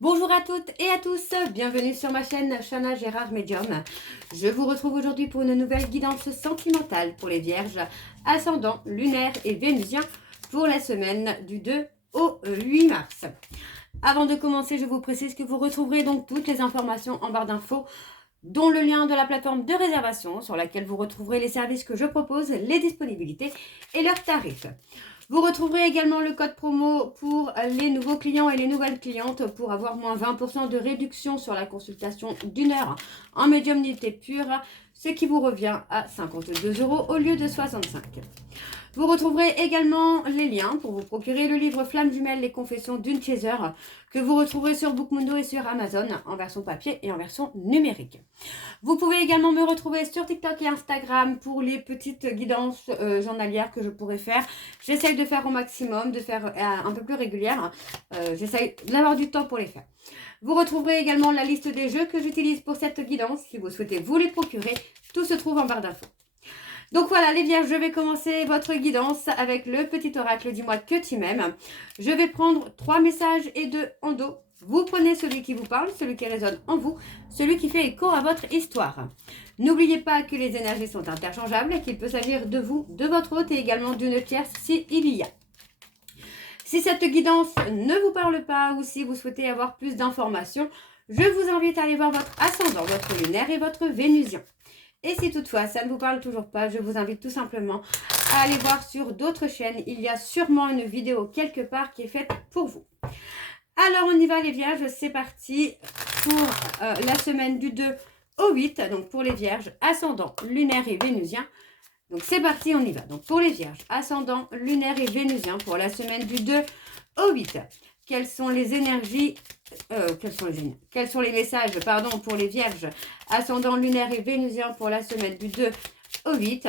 Bonjour à toutes et à tous, bienvenue sur ma chaîne Chana Gérard Medium. Je vous retrouve aujourd'hui pour une nouvelle guidance sentimentale pour les vierges, ascendant, lunaire et vénusien pour la semaine du 2 au 8 mars. Avant de commencer, je vous précise que vous retrouverez donc toutes les informations en barre d'infos, dont le lien de la plateforme de réservation sur laquelle vous retrouverez les services que je propose, les disponibilités et leurs tarifs. Vous retrouverez également le code promo pour les nouveaux clients et les nouvelles clientes pour avoir moins 20% de réduction sur la consultation d'une heure en médiumnité pure, ce qui vous revient à 52 € au lieu de 65. Vous retrouverez également les liens pour vous procurer le livre Flamme jumelle, les confessions d'une chaser, que vous retrouverez sur Bookmundo et sur Amazon en version papier et en version numérique. Vous pouvez également me retrouver sur TikTok et Instagram pour les petites guidances journalières que je pourrais faire. J'essaye de faire au maximum, de faire un peu plus régulière. J'essaye d'avoir du temps pour les faire. Vous retrouverez également la liste des jeux que j'utilise pour cette guidance. Si vous souhaitez vous les procurer, tout se trouve en barre d'infos. Donc voilà les vierges, je vais commencer votre guidance avec le petit oracle Dis-moi que tu m'aimes. Je vais prendre 3 messages et 2 en dos. Vous prenez celui qui vous parle, celui qui résonne en vous, celui qui fait écho à votre histoire. N'oubliez pas que les énergies sont interchangeables et qu'il peut s'agir de vous, de votre hôte et également d'une tierce s'il y a. Si cette guidance ne vous parle pas ou si vous souhaitez avoir plus d'informations, je vous invite à aller voir votre ascendant, votre lunaire et votre vénusien. Et si toutefois ça ne vous parle toujours pas, je vous invite tout simplement à aller voir sur d'autres chaînes. Il y a sûrement une vidéo quelque part qui est faite pour vous. Alors on y va les vierges, c'est parti pour la semaine du 2 au 8. Donc pour les vierges, ascendant, lunaire et vénusien. Donc c'est parti, on y va. Donc pour les vierges, ascendant, lunaire et vénusien pour la semaine du 2 au 8. Quelles sont les énergies, quels sont les messages, pour les vierges, ascendant, lunaire et vénusien pour la semaine du 2 au 8.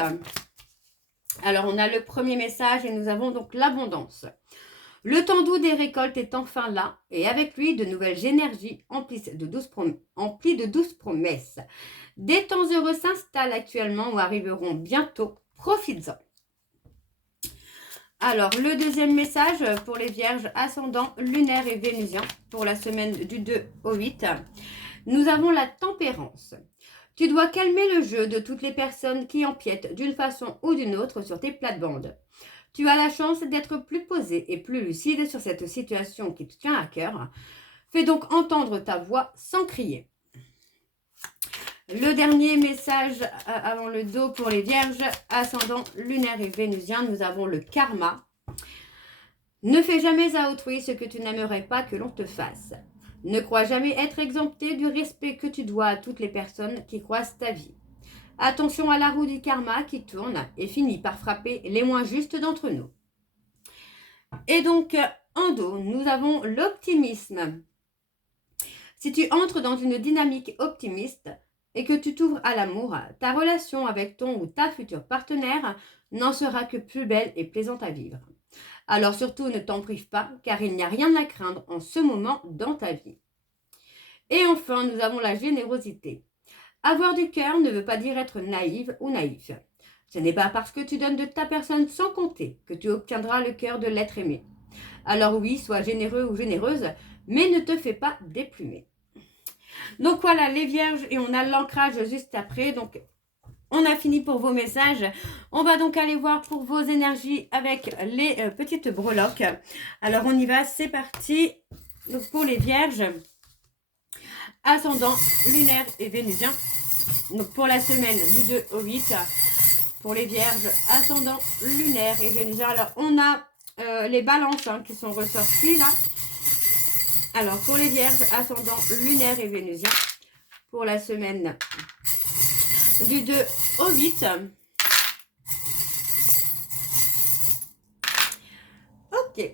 Alors on a le premier message et nous avons donc l'abondance. Le temps doux des récoltes est enfin là, et avec lui, de nouvelles énergies emplies de douces promesses. Des temps heureux s'installent actuellement ou arriveront bientôt. Profites-en. Alors, le deuxième message pour les vierges ascendant, lunaire et vénusien pour la semaine du 2 au 8. Nous avons la tempérance. Tu dois calmer le jeu de toutes les personnes qui empiètent d'une façon ou d'une autre sur tes plates-bandes. Tu as la chance d'être plus posé et plus lucide sur cette situation qui te tient à cœur. Fais donc entendre ta voix sans crier. Le dernier message avant le dos pour les vierges, ascendant, lunaire et vénusien, nous avons le karma. Ne fais jamais à autrui ce que tu n'aimerais pas que l'on te fasse. Ne crois jamais être exempté du respect que tu dois à toutes les personnes qui croisent ta vie. Attention à la roue du karma qui tourne et finit par frapper les moins justes d'entre nous. Et donc, en dos, nous avons l'optimisme. Si tu entres dans une dynamique optimiste et que tu t'ouvres à l'amour, ta relation avec ton ou ta future partenaire n'en sera que plus belle et plaisante à vivre. Alors surtout, ne t'en prive pas, car il n'y a rien à craindre en ce moment dans ta vie. Et enfin, nous avons la générosité. Avoir du cœur ne veut pas dire être naïve ou naïf. Ce n'est pas parce que tu donnes de ta personne sans compter que tu obtiendras le cœur de l'être aimé. Alors oui, sois généreux ou généreuse, mais ne te fais pas déplumer. Donc voilà, les vierges, et on a l'ancrage juste après. Donc on a fini pour vos messages. On va donc aller voir pour vos énergies avec les petites breloques. Alors on y va, c'est parti. Donc pour les vierges, ascendant, lunaire et vénusien. Donc pour la semaine du 2 au 8, pour les vierges, ascendant, lunaire et vénusien. Alors on a les balances qui sont ressorties là. Alors pour les vierges, ascendant, lunaire et vénusien. Pour la semaine du 2 au 8. Ok.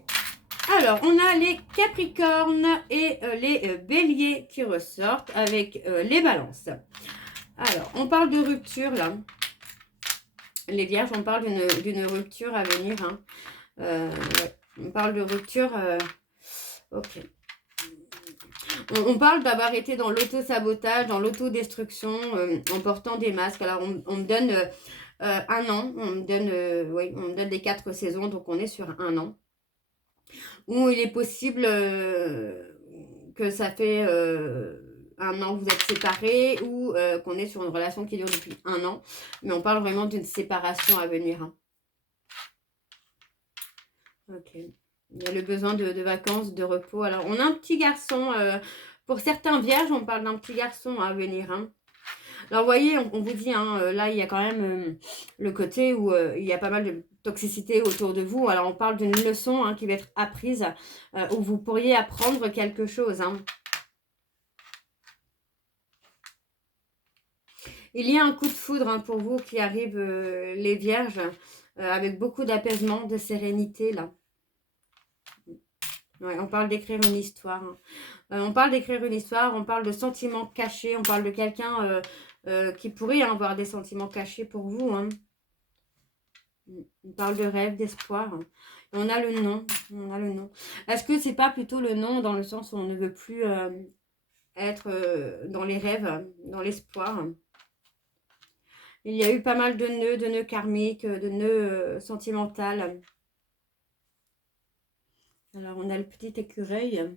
Alors, on a les Capricornes et les Béliers qui ressortent avec les Balances. Alors, on parle de rupture là. Les Vierges, on parle d'une rupture à venir. Hein. Ouais. On parle de rupture. Ok. On parle d'avoir été dans l'auto-sabotage, dans l'autodestruction, en portant des masques. Alors, on me donne un an. On me donne les 4 saisons, donc on est sur un an. Où il est possible que que ça fait 1 an que vous êtes séparés ou qu'on est sur une relation qui dure depuis 1 an. Mais on parle vraiment d'une séparation à venir. Hein. Ok. Il y a le besoin de vacances, de repos. Alors, on a un petit garçon. Pour certains vierges, on parle d'un petit garçon à venir. Hein. Alors, vous voyez, on vous dit, hein, là, il y a quand même le côté où il y a pas mal de toxicité autour de vous. Alors, on parle d'une leçon hein, qui va être apprise, où vous pourriez apprendre quelque chose. Hein. Il y a un coup de foudre hein, pour vous qui arrive, les vierges, avec beaucoup d'apaisement, de sérénité, là. Ouais, on parle d'écrire une histoire. Hein. On parle d'écrire une histoire, on parle de sentiments cachés, on parle de quelqu'un qui pourrait avoir des sentiments cachés pour vous. Hein. On parle de rêve, d'espoir. Hein. On a le nom. On a le nom. Est-ce que c'est pas plutôt le nom dans le sens où on ne veut plus être dans les rêves, dans l'espoir? Il y a eu pas mal de nœuds karmiques, de nœuds sentimentaux. Alors, on a le petit écureuil.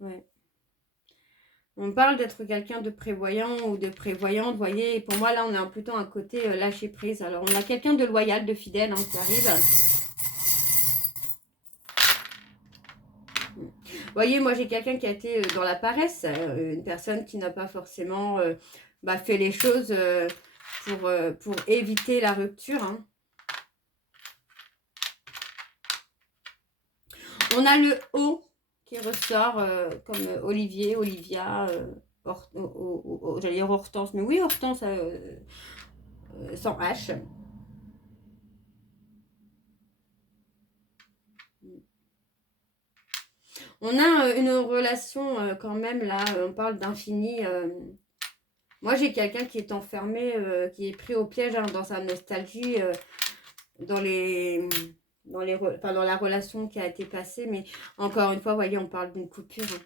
Ouais. On parle d'être quelqu'un de prévoyant ou de prévoyante, vous voyez. Et pour moi, là, on a plutôt un côté lâcher prise. Alors, on a quelqu'un de loyal, de fidèle hein, qui arrive. Vous voyez, moi, j'ai quelqu'un qui a été dans la paresse. Une personne qui n'a pas forcément fait les choses pour éviter la rupture. Hein. On a le O qui ressort comme Olivier, Olivia, j'allais dire Hortense, mais oui, Hortense sans H. On a une relation quand même, là, on parle d'infini. Moi, j'ai quelqu'un qui est enfermé, qui est pris au piège hein, dans sa nostalgie, dans la relation qui a été passée. Mais encore une fois, vous voyez, on parle d'une coupure. Hein.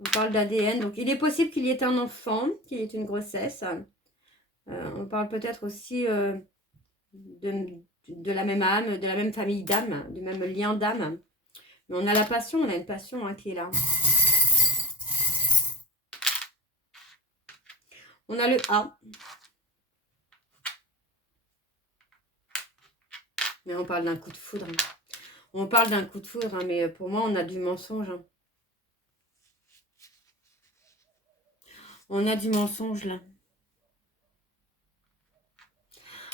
On parle d'ADN. Donc, il est possible qu'il y ait un enfant, qu'il y ait une grossesse. On parle peut-être aussi de la même âme, de la même famille d'âme, du même lien d'âme. Mais on a la passion, on a une passion hein, qui est là. On a le A. Mais on parle d'un coup de foudre. On parle d'un coup de foudre, hein, mais pour moi, on a du mensonge. Hein. On a du mensonge, là.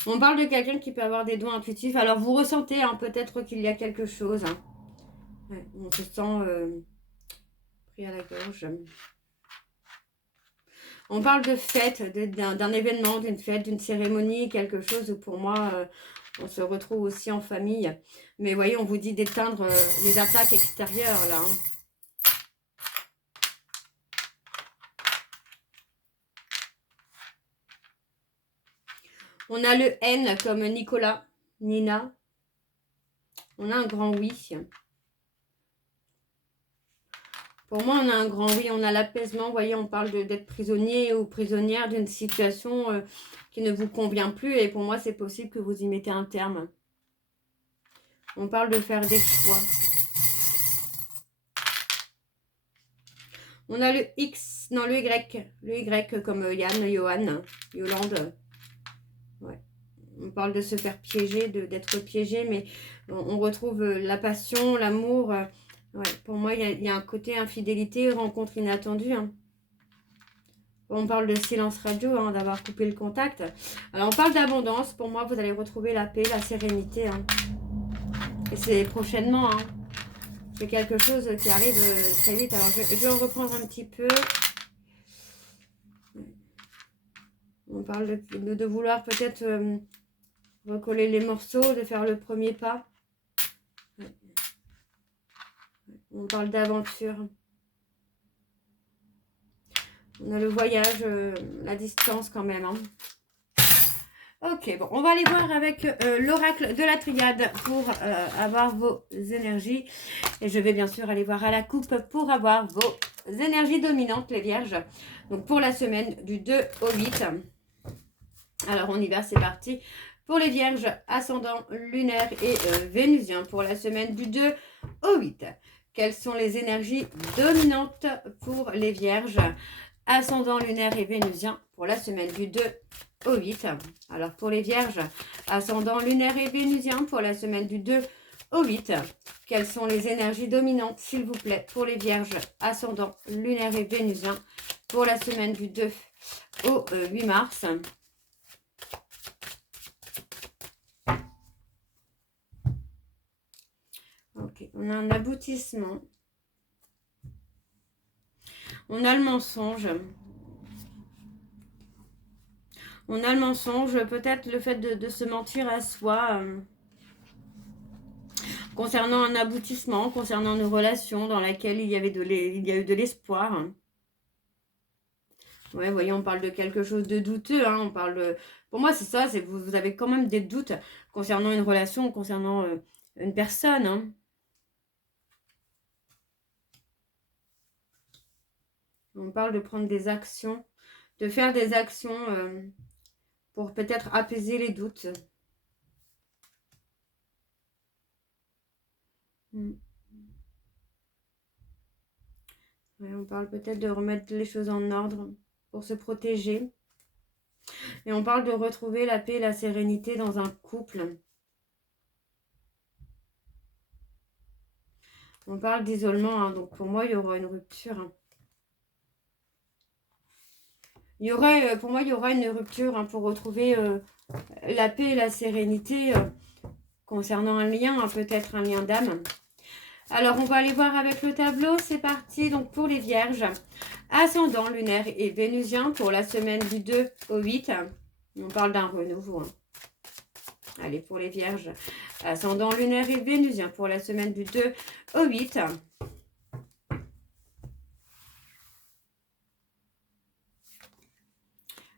On parle de quelqu'un qui peut avoir des dons intuitifs. Alors, vous ressentez hein, peut-être qu'il y a quelque chose. Hein. Ouais, on se sent pris à la gorge. On parle de fête, d'un événement, d'une fête, d'une cérémonie, quelque chose où pour moi, on se retrouve aussi en famille. Mais vous voyez, on vous dit d'éteindre les attaques extérieures, là. Hein. On a le N comme Nicolas, Nina. On a un grand oui. Pour moi, on a un grand oui. On a l'apaisement. Vous voyez, on parle d'être prisonnier ou prisonnière d'une situation qui ne vous convient plus. Et pour moi, c'est possible que vous y mettez un terme. On parle de faire des choix. On a le X, non le Y. Le Y comme Yann, Johan, Yolande. Ouais. On parle de se faire piéger, d'être piégé, mais on retrouve la passion, l'amour. Ouais, pour moi, il y a un côté infidélité, rencontre inattendue. Hein. On parle de silence radio, hein, d'avoir coupé le contact. Alors, on parle d'abondance. Pour moi, vous allez retrouver la paix, la sérénité. Hein. Et c'est prochainement. Hein. C'est quelque chose qui arrive très vite. Alors, je vais en reprendre un petit peu. On parle de vouloir peut-être recoller les morceaux, de faire le premier pas. On parle d'aventure. On a le voyage, la distance quand même. Hein. Ok, bon, on va aller voir avec l'oracle de la triade pour avoir vos énergies. Et je vais bien sûr aller voir à la coupe pour avoir vos énergies dominantes, les vierges. Donc pour la semaine du 2 au 8. Alors on y va, c'est parti. Pour les vierges, ascendant lunaire et vénusien pour la semaine du 2 au 8. Quelles sont les énergies dominantes pour les vierges, ascendant lunaire et vénusien pour la semaine du 2 au 8. Alors pour les vierges, ascendant lunaire et vénusien pour la semaine du 2 au 8. Quelles sont les énergies dominantes, s'il vous plaît, pour les vierges, ascendant lunaire et vénusien pour la semaine du 2 au 8 mars. Ok, on a un aboutissement. On a le mensonge. On a le mensonge, peut-être le fait de se mentir à soi concernant un aboutissement, concernant une relation dans laquelle il y a eu de l'espoir. Ouais, voyez, on parle de quelque chose de douteux. Hein, on parle de... Pour moi, c'est ça, c'est vous avez quand même des doutes concernant une relation, concernant une personne. Hein. On parle de prendre des actions, de faire des actions pour peut-être apaiser les doutes. Ouais, on parle peut-être de remettre les choses en ordre pour se protéger. Et on parle de retrouver la paix et la sérénité dans un couple. On parle d'isolement, hein, donc pour moi, il y aura une rupture. Hein. Pour moi, il y aura une rupture hein, pour retrouver la paix et la sérénité concernant un lien, hein, peut-être un lien d'âme. Alors, on va aller voir avec le tableau. C'est parti. Donc, pour les vierges, ascendant lunaire et vénusien pour la semaine du 2 au 8. On parle d'un renouveau. Hein. Allez, pour les vierges, ascendant lunaire et vénusien pour la semaine du 2 au 8.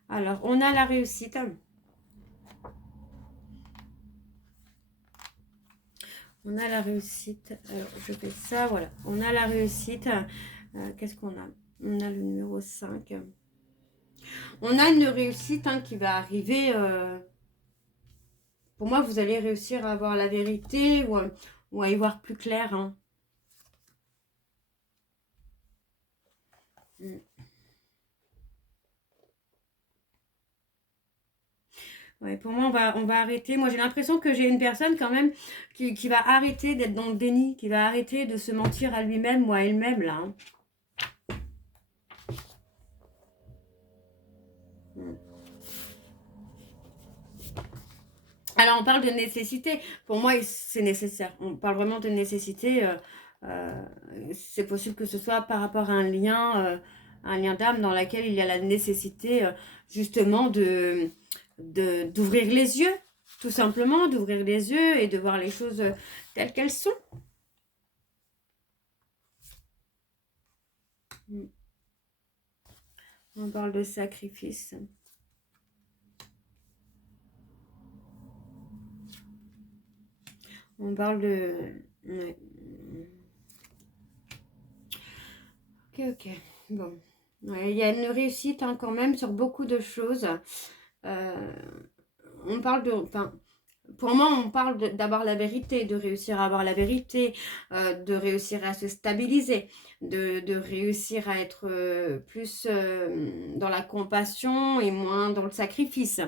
Alors, on a la réussite. On a la réussite. Alors, je fais ça, voilà. On a la réussite. Qu'est-ce qu'on a? On a le numéro 5. On a une réussite hein, qui va arriver. Pour moi, vous allez réussir à avoir la vérité ou à y voir plus clair. Hein. Ouais, pour moi, on va arrêter. Moi, j'ai l'impression que j'ai une personne quand même qui va arrêter d'être dans le déni, qui va arrêter de se mentir à lui-même ou à elle-même, là. Hein. Alors, on parle de nécessité. Pour moi, c'est nécessaire. On parle vraiment de nécessité. C'est possible que ce soit par rapport à un lien d'âme dans lequel il y a la nécessité, justement, d'ouvrir les yeux. Tout simplement, d'ouvrir les yeux et de voir les choses telles qu'elles sont. On parle de sacrifice. On parle de... Ouais. Ok. Bon. Ouais, il y a une réussite hein, quand même sur beaucoup de choses. On parle de... Enfin, pour moi, on parle d'avoir la vérité, de réussir à avoir la vérité, de réussir à se stabiliser, de réussir à être plus dans la compassion et moins dans le sacrifice.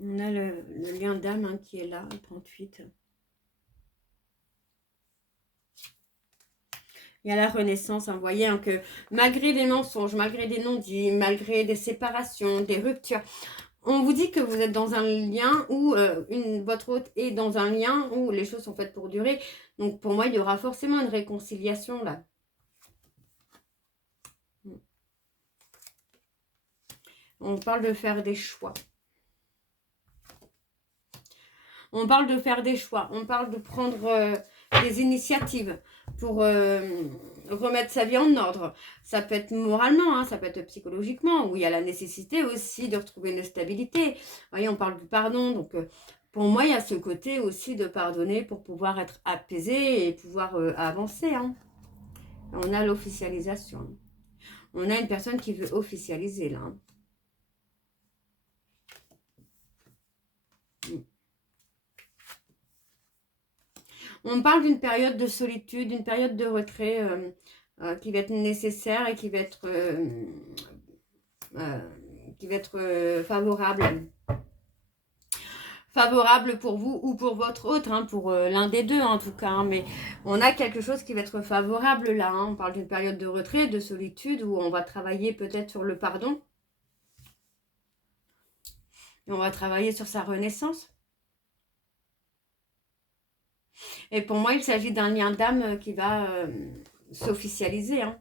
On a le lien d'âme hein, qui est là, le 38. Il y a la renaissance, hein, vous voyez, hein, que malgré des mensonges, malgré des non-dits, malgré des séparations, des ruptures, on vous dit que vous êtes dans un lien où votre hôte est dans un lien où les choses sont faites pour durer. Donc pour moi, il y aura forcément une réconciliation là. On parle de faire des choix. On parle de faire des choix. On parle de prendre des initiatives pour remettre sa vie en ordre. Ça peut être moralement, hein, ça peut être psychologiquement, où il y a la nécessité aussi de retrouver une stabilité. Vous voyez, on parle du pardon, donc Pour moi, il y a ce côté aussi de pardonner pour pouvoir être apaisé et pouvoir avancer. Hein. On a l'officialisation. On a une personne qui veut officialiser là. On parle d'une période de solitude, d'une période de retrait qui va être nécessaire et qui va être favorable. Favorable pour vous ou pour votre autre, hein, pour l'un des deux en tout cas. Hein, mais on a quelque chose qui va être favorable là. Hein. On parle d'une période de retrait, de solitude où on va travailler peut-être sur le pardon. Et on va travailler sur sa renaissance. Et pour moi, il s'agit d'un lien d'âme qui va s'officialiser. Hein.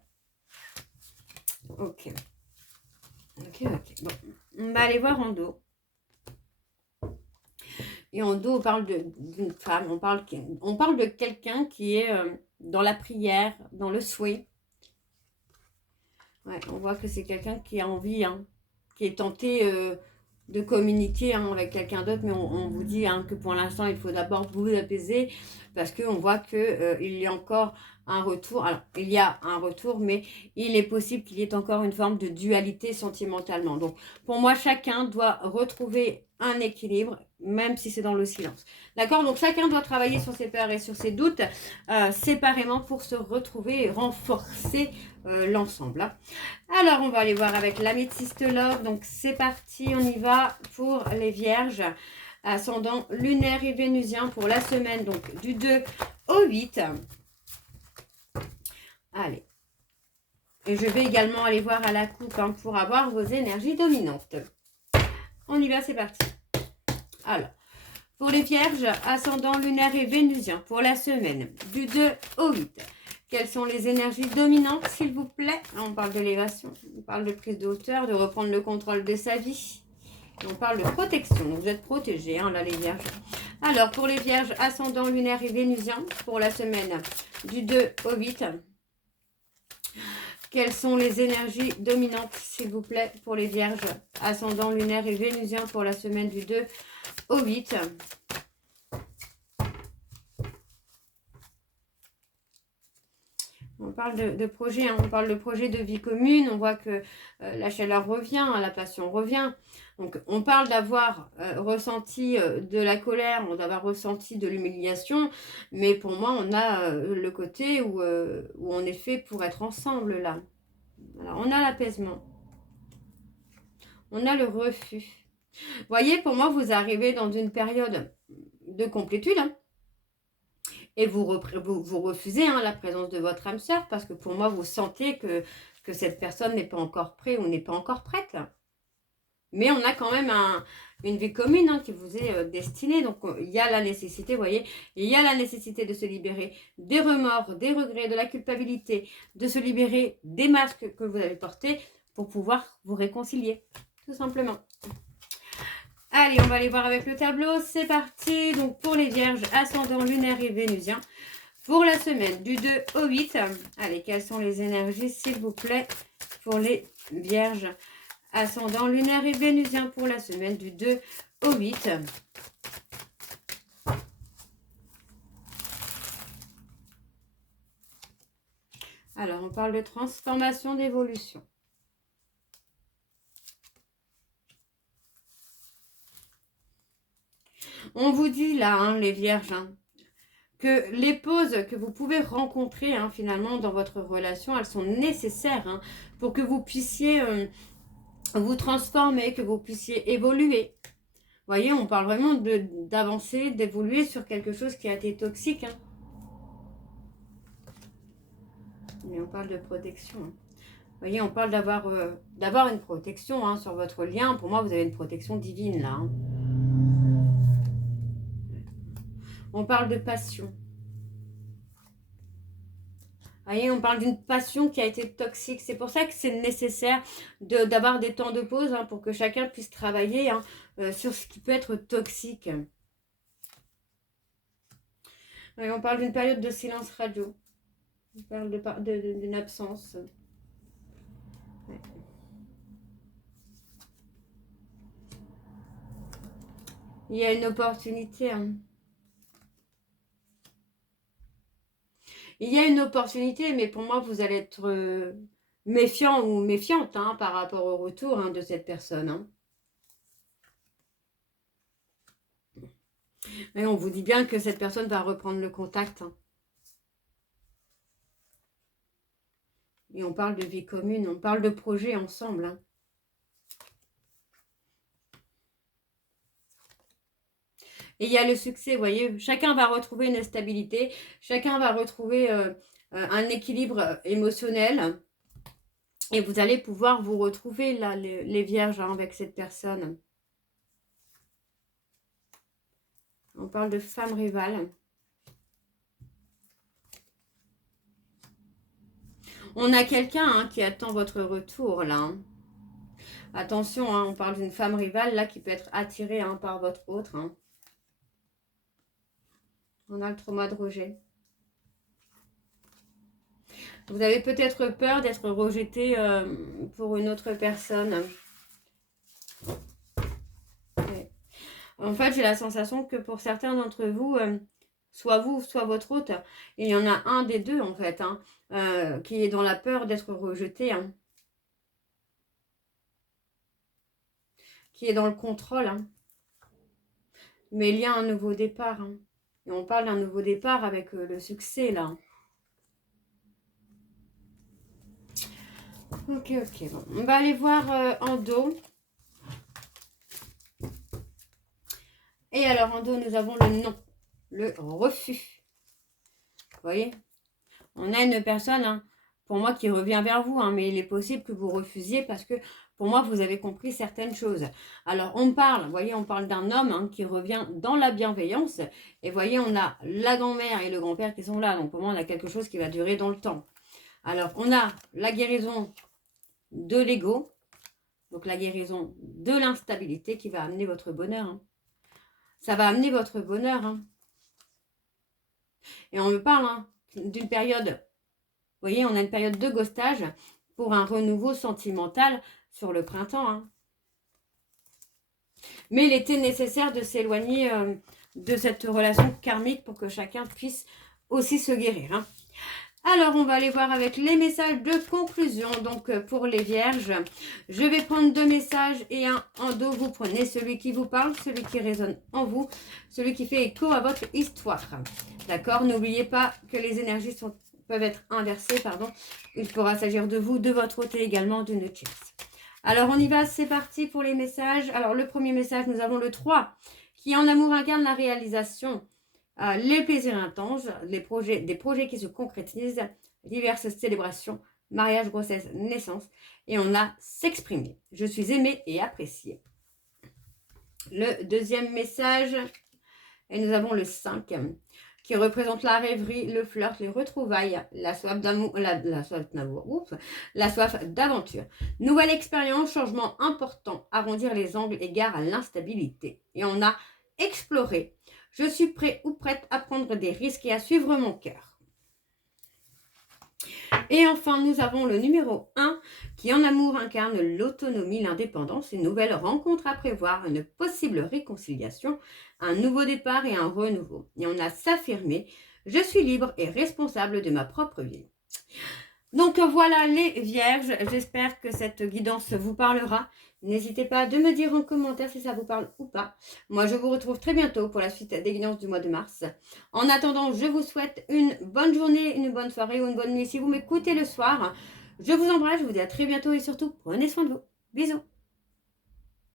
Ok. Ok. Bon. On va aller voir en dos. Et en dos, on parle d'une femme, on parle de quelqu'un qui est dans la prière, dans le souhait. Ouais, on voit que c'est quelqu'un qui a envie, hein, qui est tenté de communiquer hein, avec quelqu'un d'autre, mais on vous dit hein, que pour l'instant, il faut d'abord vous apaiser parce qu'on voit qu'il y a encore un retour. Alors, il y a un retour, mais il est possible qu'il y ait encore une forme de dualité sentimentalement. Donc, pour moi, chacun doit retrouver un équilibre, même si c'est dans le silence. D'accord? Donc, chacun doit travailler sur ses peurs et sur ses doutes séparément pour se retrouver et renforcer l'ensemble. Hein. Alors, on va aller voir avec l'améthyste love. Donc, c'est parti, on y va pour les vierges. Ascendant lunaire et vénusien pour la semaine donc du 2 au 8. Allez. Et je vais également aller voir à la coupe hein, pour avoir vos énergies dominantes. On y va, c'est parti. Alors, pour les vierges, ascendant lunaire et vénusien pour la semaine du 2 au 8. Quelles sont les énergies dominantes, s'il vous plaît? On parle d'élévation, on parle de prise de hauteur, de reprendre le contrôle de sa vie. On parle de protection, donc vous êtes protégés, hein, là, les vierges. Alors, pour les vierges, ascendant lunaire et vénusien, pour la semaine du 2 au 8. Quelles sont les énergies dominantes, s'il vous plaît, pour les vierges, ascendant lunaire et vénusien, pour la semaine du 2 au 8. On parle de projet, hein, on parle de projet de vie commune, on voit que la chaleur revient, la passion revient. Donc, on parle d'avoir ressenti de la colère, d'avoir ressenti de l'humiliation, mais pour moi, on a le côté où on est fait pour être ensemble, là. Alors, on a l'apaisement. On a le refus. Vous voyez, pour moi, vous arrivez dans une période de complétude, hein. Et vous refusez hein, la présence de votre âme sœur parce que pour moi, vous sentez que cette personne n'est pas encore prête ou n'est pas encore prête. Mais on a quand même une vie commune hein, qui vous est destinée. Donc, il y a la nécessité, vous voyez, il y a la nécessité de se libérer des remords, des regrets, de la culpabilité, de se libérer des masques que vous avez portés pour pouvoir vous réconcilier, tout simplement. Allez, on va aller voir avec le tableau. C'est parti. Donc, pour les vierges, ascendant lunaire et vénusien. Pour la semaine du 2 au 8. Allez, quelles sont les énergies, s'il vous plaît, pour les vierges, ascendant lunaire et vénusien pour la semaine du 2 au 8. Alors, on parle de transformation, d'évolution. On vous dit là, hein, les vierges, hein, que les pauses que vous pouvez rencontrer hein, finalement dans votre relation, elles sont nécessaires hein, pour que vous puissiez vous transformer, que vous puissiez évoluer. Vous voyez, on parle vraiment d'avancer, d'évoluer sur quelque chose qui a été toxique. Hein. Mais on parle de protection. Hein. Vous voyez, on parle d'avoir une protection hein, sur votre lien. Pour moi, vous avez une protection divine là. Hein. On parle de passion. Vous voyez, on parle d'une passion qui a été toxique. C'est pour ça que c'est nécessaire d'avoir des temps de pause hein, pour que chacun puisse travailler hein, sur ce qui peut être toxique. Et on parle d'une période de silence radio. On parle d'une absence. Ouais. Il y a une opportunité. Hein. Il y a une opportunité, mais pour moi, vous allez être méfiant ou méfiante hein, par rapport au retour hein, de cette personne. Hein. Et on vous dit bien que cette personne va reprendre le contact. Hein. Et on parle de vie commune, on parle de projet ensemble. Hein. Et il y a le succès, vous voyez, chacun va retrouver une stabilité, chacun va retrouver un équilibre émotionnel. Et vous allez pouvoir vous retrouver là, les vierges, hein, avec cette personne. On parle de femme rivale. On a quelqu'un hein, qui attend votre retour, là. Hein. Attention, hein, on parle d'une femme rivale, là, qui peut être attirée hein, par votre autre. Hein. On a le trauma de rejet. Vous avez peut-être peur d'être rejeté pour une autre personne. Ouais. En fait, j'ai la sensation que pour certains d'entre vous, soit vous, soit votre hôte, il y en a un des deux, en fait, hein, qui est dans la peur d'être rejeté. Hein. Qui est dans le contrôle. Hein. Mais il y a un nouveau départ. Hein. Et on parle d'un nouveau départ avec le succès, là. Ok, ok. Bon. On va aller voir en dos. Et alors, en dos, nous avons le non. Le refus. Vous voyez? On a une personne, hein, pour moi, qui revient vers vous. Hein, mais il est possible que vous refusiez parce que, pour moi, vous avez compris certaines choses. Alors, on parle, vous voyez, on parle d'un homme hein, qui revient dans la bienveillance. Et vous voyez, on a la grand-mère et le grand-père qui sont là. Donc, pour moi, on a quelque chose qui va durer dans le temps. Alors, on a la guérison de l'ego. Donc, la guérison de l'instabilité qui va amener votre bonheur. Hein. Ça va amener votre bonheur. Hein. Et on me parle hein, d'une période, vous voyez, on a une période de ghostage pour un renouveau sentimental sur le printemps. Hein. Mais il était nécessaire de s'éloigner de cette relation karmique pour que chacun puisse aussi se guérir. Hein. Alors, on va aller voir avec les messages de conclusion. Donc, pour les vierges, je vais prendre 2 messages et un en dos. Vous prenez celui qui vous parle, celui qui résonne en vous, celui qui fait écho à votre histoire. D'accord? N'oubliez pas que les énergies peuvent être inversées. Pardon. Il pourra s'agir de vous, de votre hôte et également d'une tierce. Alors, on y va. C'est parti pour les messages. Alors, le premier message, nous avons le 3 qui en amour incarne la réalisation. Les plaisirs intenses, des projets qui se concrétisent, diverses célébrations, mariage, grossesse, naissance. Et on a s'exprimer. Je suis aimée et appréciée. Le deuxième message, et nous avons le 5 qui représente la rêverie, le flirt, les retrouvailles, la soif d'amour, la soif d'aventure. Nouvelle expérience, changement important, arrondir les angles, égard à l'instabilité. Et on a exploré. Je suis prêt ou prête à prendre des risques et à suivre mon cœur. Et enfin, nous avons le numéro 1 qui en amour incarne l'autonomie, l'indépendance, une nouvelle rencontre à prévoir, une possible réconciliation, un nouveau départ et un renouveau. Et on a s'affirmer, je suis libre et responsable de ma propre vie. Donc voilà les vierges, j'espère que cette guidance vous parlera. N'hésitez pas à me dire en commentaire si ça vous parle ou pas. Moi, je vous retrouve très bientôt pour la suite des guidances du mois de mars. En attendant, je vous souhaite une bonne journée, une bonne soirée ou une bonne nuit si vous m'écoutez le soir. Je vous embrasse, je vous dis à très bientôt et surtout, prenez soin de vous. Bisous.